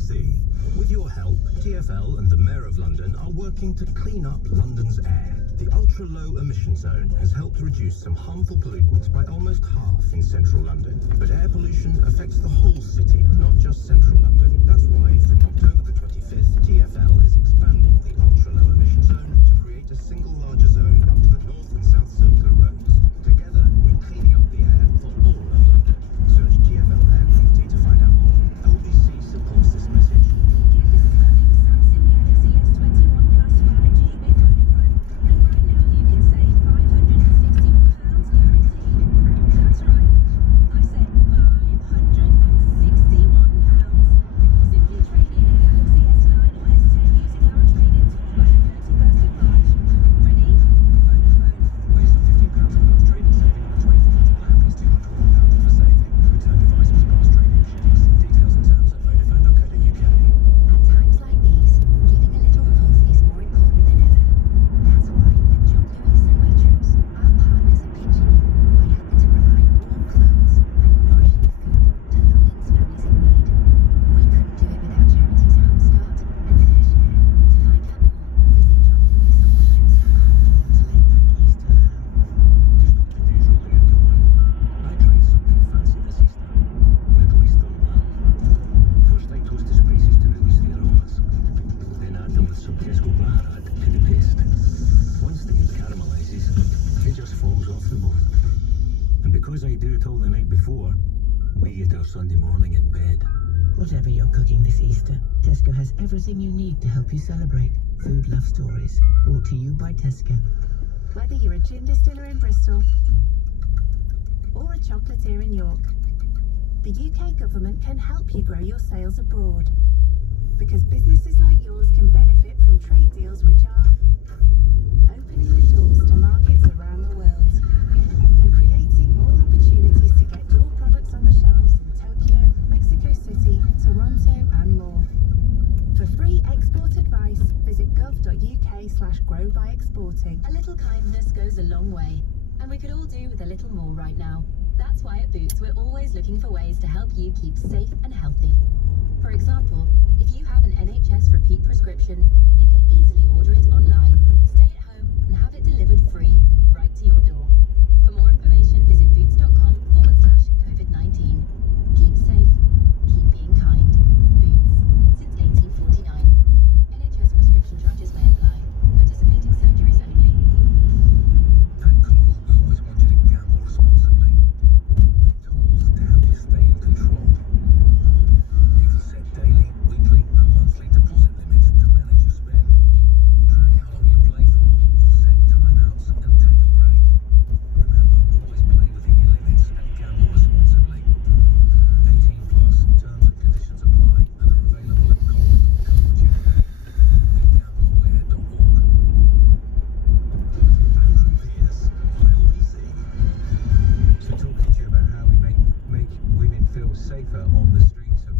LBC. With your help, TfL and the Mayor of London are working to clean up London's air. The ultra-low emission zone has helped reduce some harmful pollutants by almost half in central London. But air pollution affects the whole city, not just central London. That's why, from October the 25th, TfL is expanding the ultra-low emission zone to create a single larger zone up to the north and south circular roads. Together, we're cleaning up the air for all of London. Search TfL Air Quality to find out more. LBC supports this message. Because I do it all the night before, we eat our Sunday morning in bed. Whatever you're cooking this Easter, Tesco has everything you need to help you celebrate. Food Love Stories, brought to you by Tesco. Whether you're a gin distiller in Bristol or a chocolatier in York, the UK government can help you grow your sales abroad. Because businesses like yours can benefit from trade deals which are opening the doors to markets around the world and creating more opportunities to get your products on the shelves in Tokyo, Mexico City, Toronto and more. For free export advice, visit gov.uk/growbyexporting. A little kindness goes a long way, and we could all do with a little more right now. That's why at Boots we're always looking for ways to help you keep safe and healthy. For example, if you have an NHS repeat prescription, you can easily order it online, stay at home and have it delivered free, right to your door. For more information, visit boots.com/COVID-19. Keep safe, keep being kind. Boots, since 1849. NHS prescription charges may apply. Participating surgeries only. At Coral, we always want you to gamble responsibly. With tools to help you stay in control. You can set daily, weekly and monthly deposit limits to manage your spend. Track how long you play for, or set timeouts and take a break. Remember, always play within your limits and gamble responsibly. 18 plus, terms and conditions apply and are available at coral.co.uk. BeGambleAware.org. Andrew Pierce from LBC. So talking to you about how we make women feel safer on the streets of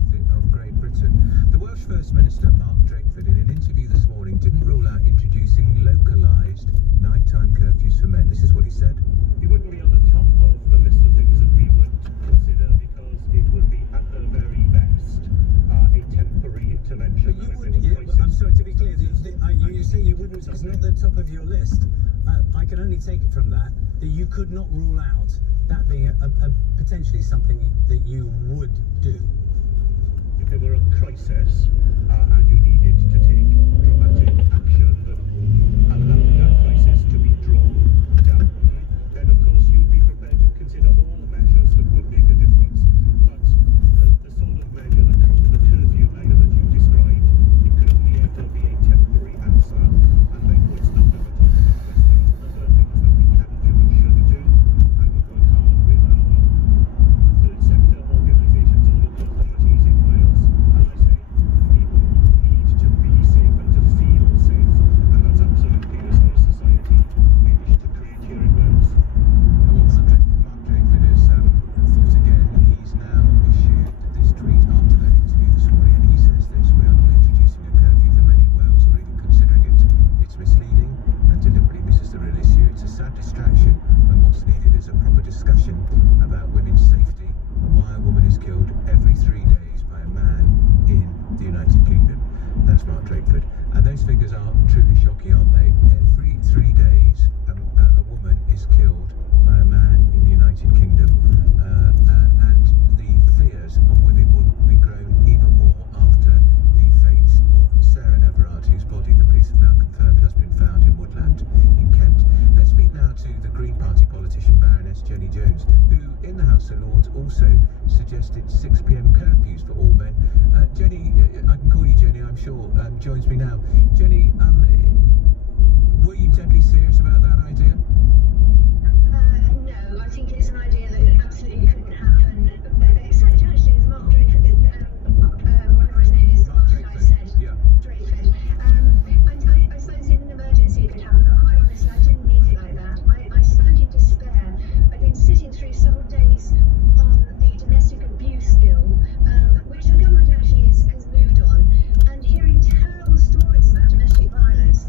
Great Britain. The Welsh First Minister, Mark Drakeford, in an interview this morning, didn't rule out introducing localised nighttime curfews for men. This is what he said. It wouldn't be on the top of the list of things that we would consider because it would be at the very best a temporary intervention. But you would, I'm sorry to be clear, you say you wouldn't, it's not the top of your list. I can only take it from that you could not rule out that being a potentially something that you would do. If there were a crisis and you needed to take dramatic action that allowed that crisis to be drawn down, then of course you'd be prepared to consider all measures that would make a difference. But the sort of measure, the curfew measure that you described, it could only ever be a temporary answer, and therefore it's not at the top of our list. There are other things that we can do and should do, and we work hard with our third sector organisations or local authorities in Wales. As I say, people need also suggested 6 p.m. curfews for all men. Jenny, I can call you Jenny, I'm sure, joins me now. Jenny, were you deadly serious about that idea? No, I think it's an idea that absolutely couldn't happen, except actually as Mark Drayford, whatever his name is, the Welsh guy said, yeah. Drayford. I suppose in an emergency it could happen, but quite honestly, I didn't mean it like that. I spoke in despair. I've been sitting through several days on the domestic abuse bill, which the government actually has moved on, and hearing terrible stories about domestic violence,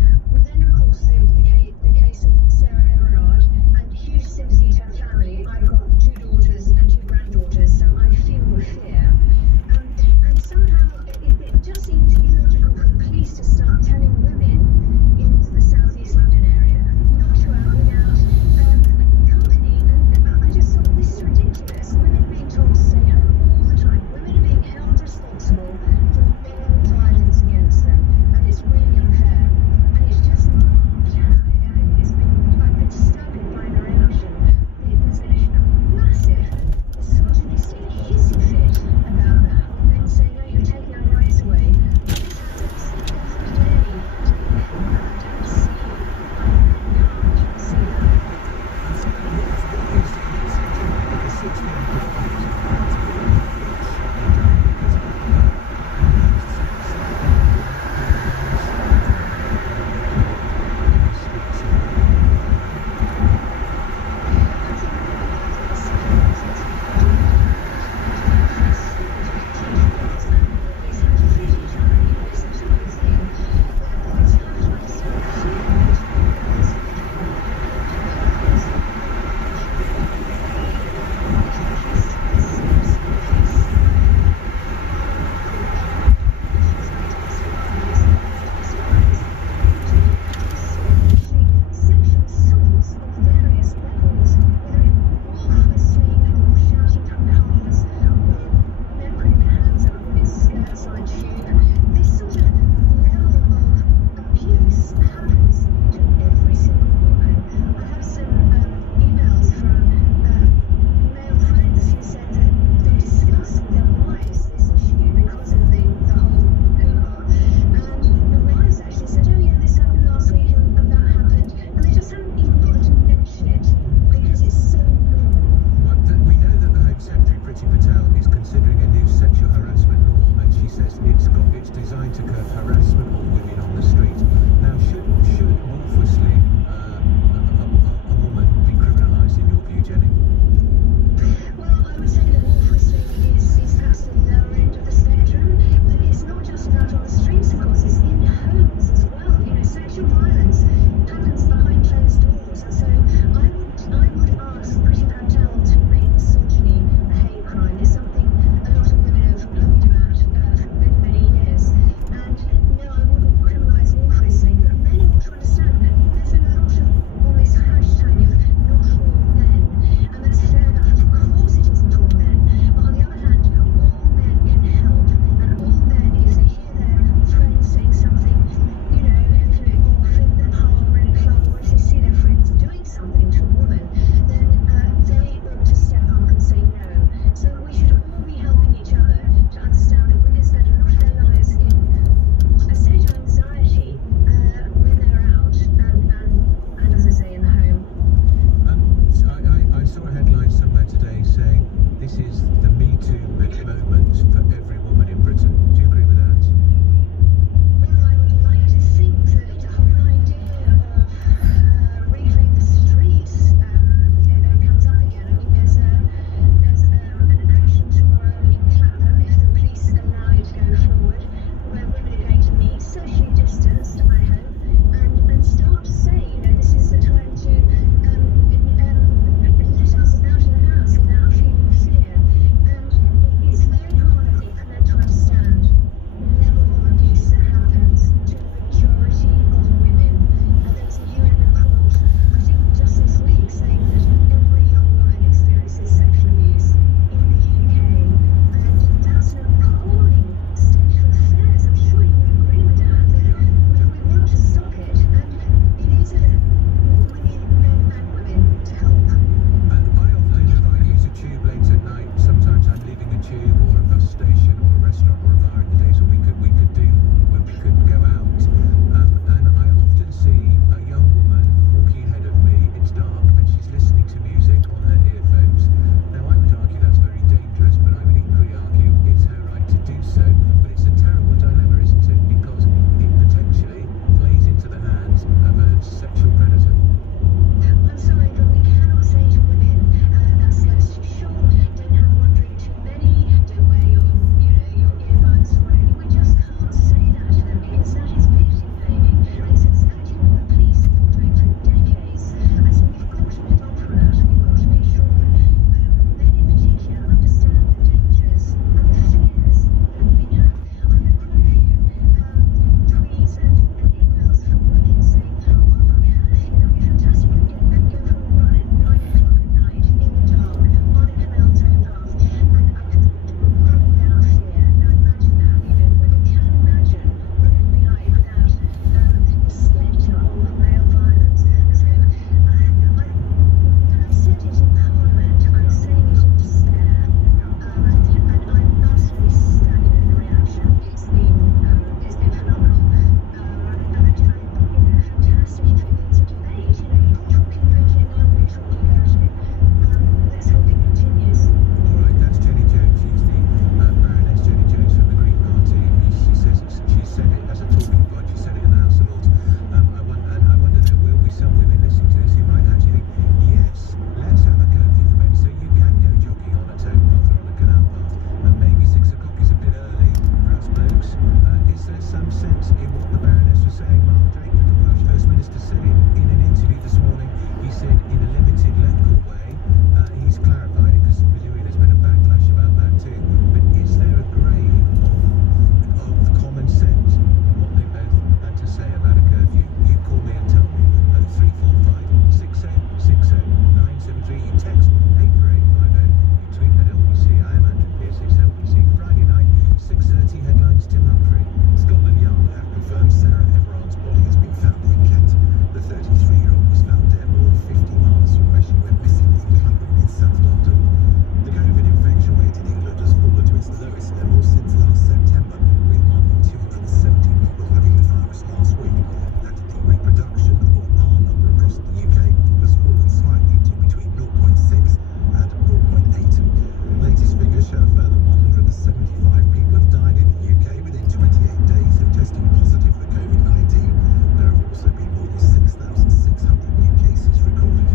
6,600 new cases recorded.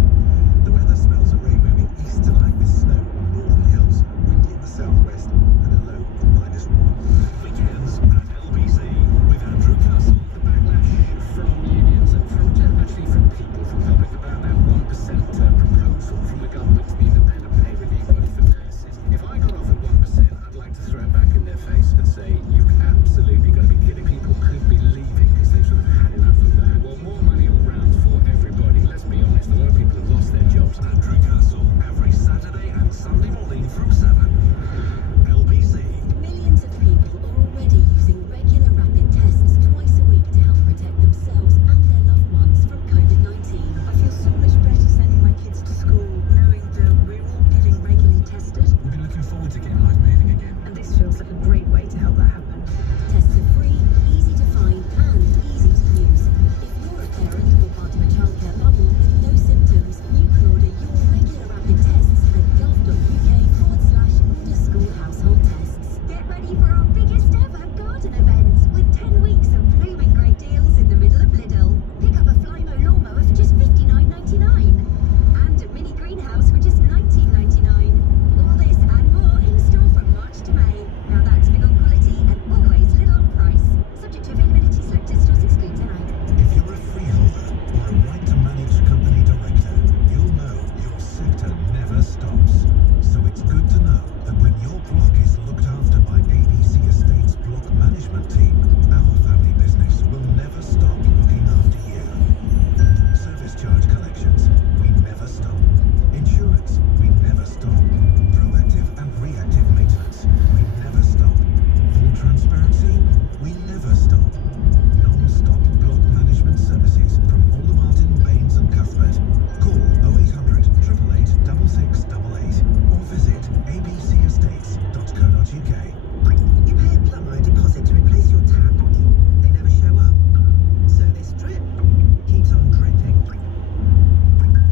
The weather spells a rain moving east tonight with snow on northern hills, windy in the southwest, and a low of -1. Weekends at LBC with Andrew Castle. The backlash from unions and actually from people from public about that 1% proposal from the government to the independent pay review body for nurses. If I got offered 1%, I'd like to throw it back in their face and say, you've absolutely got to be kidding. People could be leaving because they've sort of had enough of that. Well, more money all round for everybody. Let's be honest, a lot of people have lost their jobs. Andrew Castle every Saturday and Sunday morning from 7. LBC. Millions of people are already using regular rapid tests twice a week to help protect themselves and their loved ones from COVID-19. I feel so much better sending my kids to school, knowing that we're all getting regularly tested. We've been looking forward to getting life moving again. And this feels like a great way to help that happen. Tests are free, easy to find, and easy to use. If you're a parent or part of a childcare bubble with no symptoms, you can order your regular rapid tests at gov.uk/order school household tests. Get ready for our biggest ever garden event with 10 weeks of blooming great deals in the middle of Lidl. Pick up a Flymo lawnmower for just £59.99 and a mini greenhouse for just £19.99. All this and more in store from March to May. Now that's big on quality and always little on price. Subject to availability, selected stores exclude tonight. If you're a freeholder or a right to manage company director, you'll know your sector never stops. So it's good to know that when your block is looked after by ABC Estates Block Management Team, our family business will never stop looking after you. Service charge collections, we never stop. Insurance, we never stop. Proactive and reactive maintenance, we never stop. Full transparency, we never stop. Non-stop block management services from Aldermartin, Baines and Cuthbert. Call 0800 888 6688 or visit abcestates.co.uk. You pay a plumber a deposit to replace your tap. They never show up. So this drip keeps on dripping.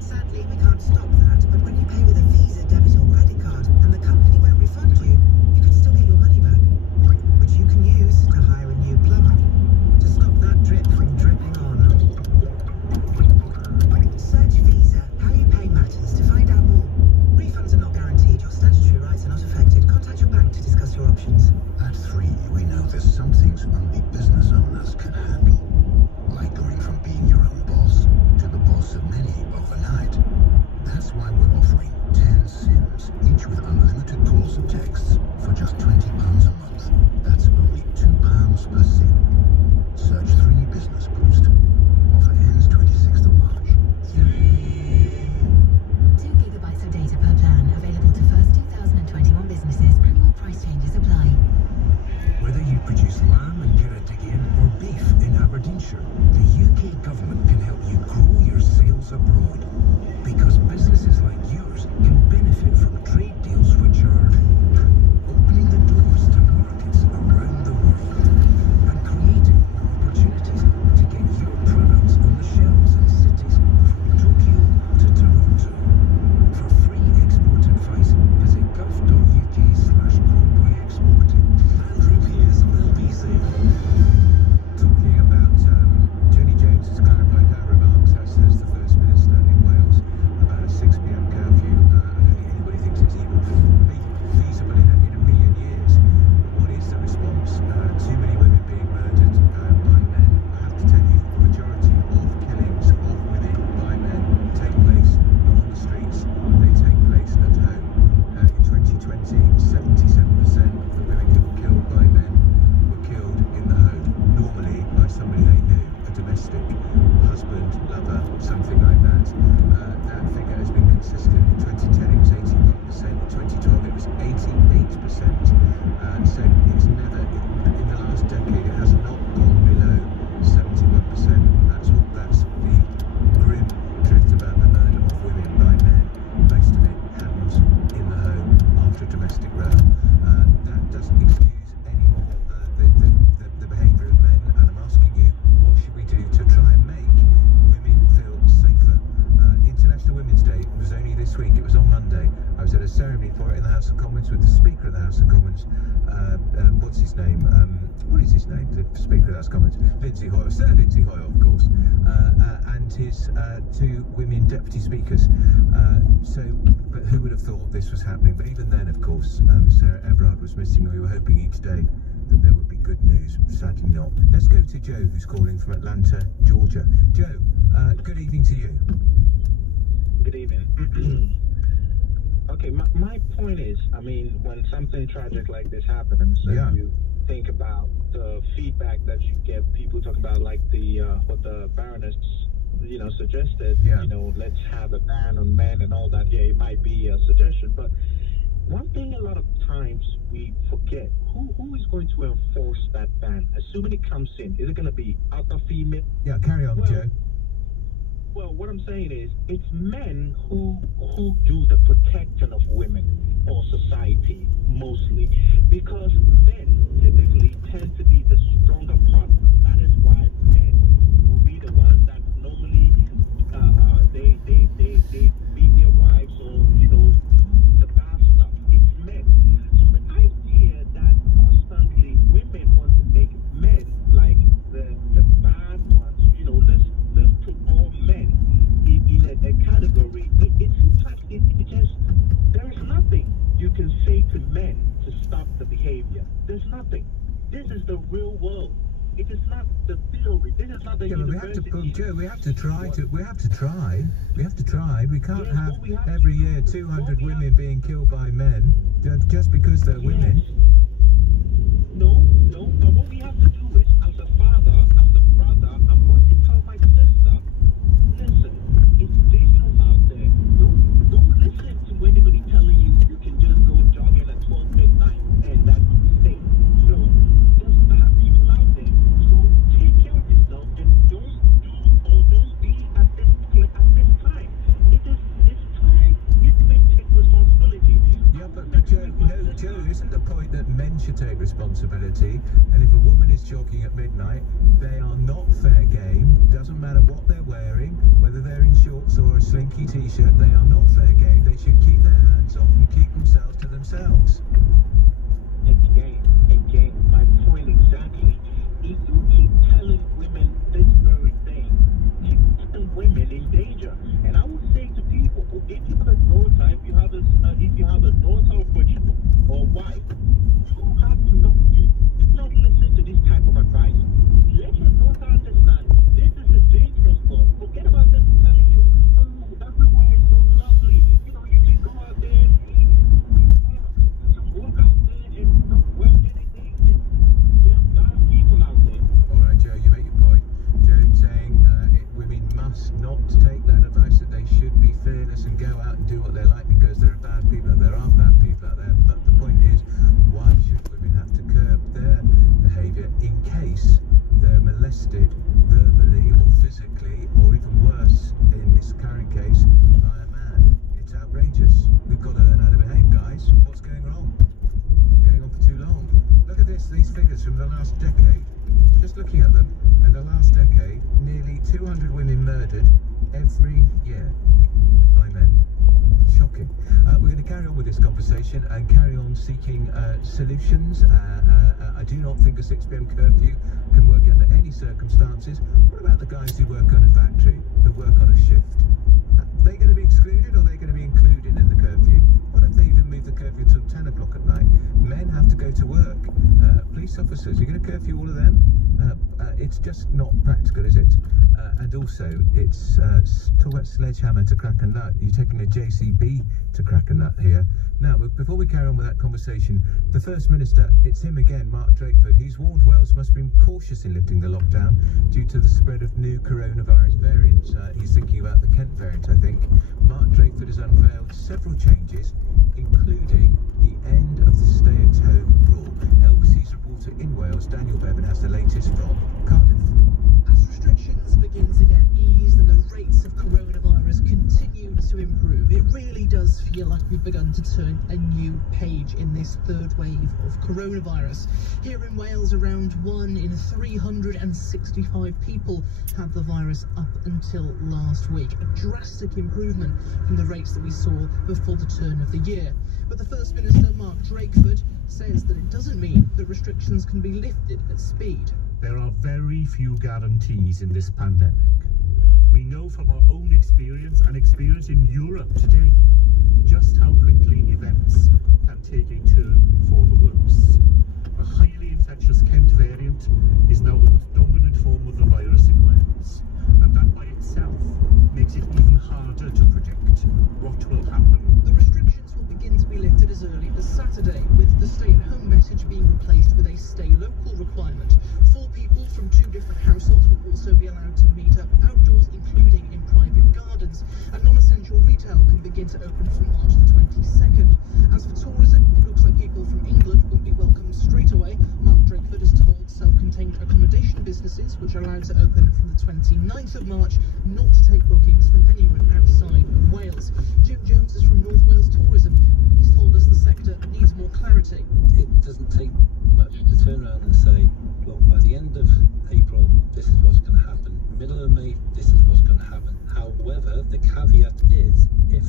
Sadly, we can't stop that, but when you pay with a Visa, debit or credit card and the company won't refund you, you can still get your money back, which you can use to hire a new plumber to stop that drip from dripping on. Search Visa. How you pay matters to find out more. Refunds are not guaranteed. Your statutory rights are not affected. Contact your bank to discuss your options. At 3, we know there's some things only business owners can handle. Like going from being your own boss to the boss of many overnight. That's why we're offering 10 SIMs, each with unlimited calls and texts, for just £20 a month. That's only £2 per SIM. Search 3 Business Boost. Offer ends 26th of March. 2 gigabytes of data per plan, available to first 2021 businesses. Annual price changes apply. Whether you produce lamb in Ceredigion or beef in Aberdeenshire, the UK government can help you grow your sales abroad. Because businesses like yours can benefit from trade deals which are opening the doors to markets around the world and creating more opportunities to get your products on the shelves in cities from Tokyo to Toronto. For free export advice, visit gov.uk/growbyexporting. Andrew Pearce on LBC. Talking about Jenny Jones has clarified her remarks as the First Minister in Wales about a 6 p.m. curfew. I don't think anybody thinks it's even ceremony for it in the House of Commons with the Speaker of the House of Commons. What's his name? What is his name? The Speaker of the House of Commons, Lindsay Hoyle, Sir Lindsay Hoyle, of course, and his two women deputy speakers. But who would have thought this was happening? But even then, of course, Sarah Everard was missing. We were hoping each day that there would be good news. Sadly not. Let's go to Joe, who's calling from Atlanta, Georgia. Joe, good evening to you. Good evening. Okay, my point is, I mean, when something tragic like this happens, you think about the feedback that you get, people talk about, like what the Baroness, suggested, let's have a ban on men and all that. Yeah, it might be a suggestion, but one thing a lot of times we forget, who is going to enforce that ban? Assuming it comes in, is it going to be other female? Yeah, carry on, Joe. Well, what I'm saying is, it's men who do the protecting of women or society, mostly. Because men typically tend to be the stronger partner. That is why men will be the ones that normally, they beat their wives or, do the bad stuff. It's men. So the idea that constantly women want to make men like the bad ones, let's put all men in a category. It seems like it just, there is nothing you can say to men to stop the behavior. There's nothing. This is the real world. It is not the theory. This is not the university. Joe, we have to try. We can't have every year 200 women being killed by men just because they're women. No. But what we have to do is, as a father, as a brother, I'm going to tell my sister, listen, it's dangerous out there. Don't listen to anybody telling you you can just go jogging at 12 midnight and that would be safe. So there's bad people out there. So take care of yourself and don't be at this time. It's time women take responsibility. Yeah, but Joe, isn't the point that men should take responsibility? And if a woman is jogging at midnight, they are not fair game. Doesn't matter what they're wearing, whether they're in shorts or a slinky t-shirt, they are not fair game. They should keep their hands off and keep themselves to themselves. Again, my point exactly. If you keep telling women this very thing, keep putting women in danger. And I would say to people, if you have a daughter, if you have a daughter or wife, you have to know, you do not listen to this type of advice. Let your daughter understand this is a dangerous world. Forget about them telling you, oh, everywhere is so lovely. You can go out there and you can walk out there and not wear anything. There are bad people out there. All right, Joe, you make your point. Joe saying women must not take that advice, that they should be fearless and go out and do what they like because there are bad people out there. There are bad people out there. But the point is, why should women have to curb their behaviour in case they're molested verbally or physically, or even worse in this current case, by a man? It's outrageous. We've got to learn how to behave, guys. What's going wrong? Going on for too long. Look at these figures from the last decade. Just looking at them, in the last decade, nearly 200 women murdered every year by men. Shocking. We're going to carry on with this conversation and carry on seeking solutions. I do not think a 6 p.m. curfew can work under any circumstances. What about the guys who work on a factory, who work on a shift? Are they going to be excluded or are they going to be included in the curfew? What if they even move the curfew till 10 o'clock at night? Men have to go to work. Police officers, you're going to curfew all of them? It's just not practical, is it? And also, it's talk about sledgehammer to crack a nut. You're taking a JCB to crack a nut here. Now, before we carry on with that conversation, the First Minister, it's him again, Mark Drakeford. He's warned Wales must be cautious in lifting the lockdown due to the spread of new coronavirus variants. He's thinking about the Kent variant, I think. Mark Drakeford has unveiled several changes, including the end of the stay-at-home rule. LBC's reporter in Wales, Daniel Bevan, has the latest from Cardiff. As restrictions begin to get eased and the rates of coronavirus continue to improve, it really does feel feel like we've begun to turn a new page in this third wave of coronavirus. Here in Wales, around 1 in 365 people had the virus up until last week, a drastic improvement from the rates that we saw before the turn of the year. But the First Minister, Mark Drakeford, says that it doesn't mean that restrictions can be lifted at speed. There are very few guarantees in this pandemic. We know from our own experience and experience in Europe today just how quickly events can take a turn for the worse. A highly infectious Kent variant is now the most dominant form of the virus in Wales, and that by itself makes it even harder to predict what will happen. The restrictions will begin to be lifted as early as Saturday, with the stay-at-home message being replaced with a stay-local requirement. 4 people from 2 different households will also be allowed to meet up outdoors, including in private gardens, and non-essential retail can begin to open from March the 22nd. As for tourism, it looks like people from England won't be welcomed straight away. Mark Drakeford has told self-contained accommodation businesses, which are allowed to open from the 29th of March, not to take bookings from anyone outside of Wales. Jim Jones is from North Wales Tourism, and he's told us the sector needs more clarity. It doesn't take much to turn around and say, look, by the end of April, this is what's going to happen. Middle of May, this is what's going to happen. However, the caveat is, if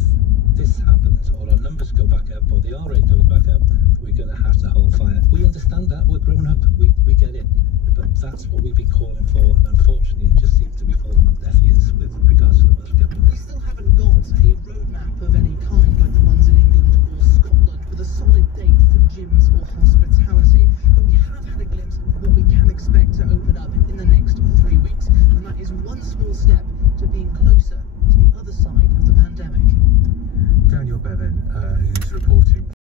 this happens, or our numbers go back up, or the R rate goes back up, we're going to have to hold fire. We understand that, we're grown up, we get it. But that's what we've been calling for, and unfortunately it just seems to be falling on deaf ears with regards to the Welsh Government. We still haven't got a roadmap of any kind like the ones in England or Scotland with a solid date for gyms or hospitality, but we have had a glimpse of what we can expect to open up in the next 3 weeks, and that is one small step to being closer to the other side of the pandemic. Daniel Bevan, who's reported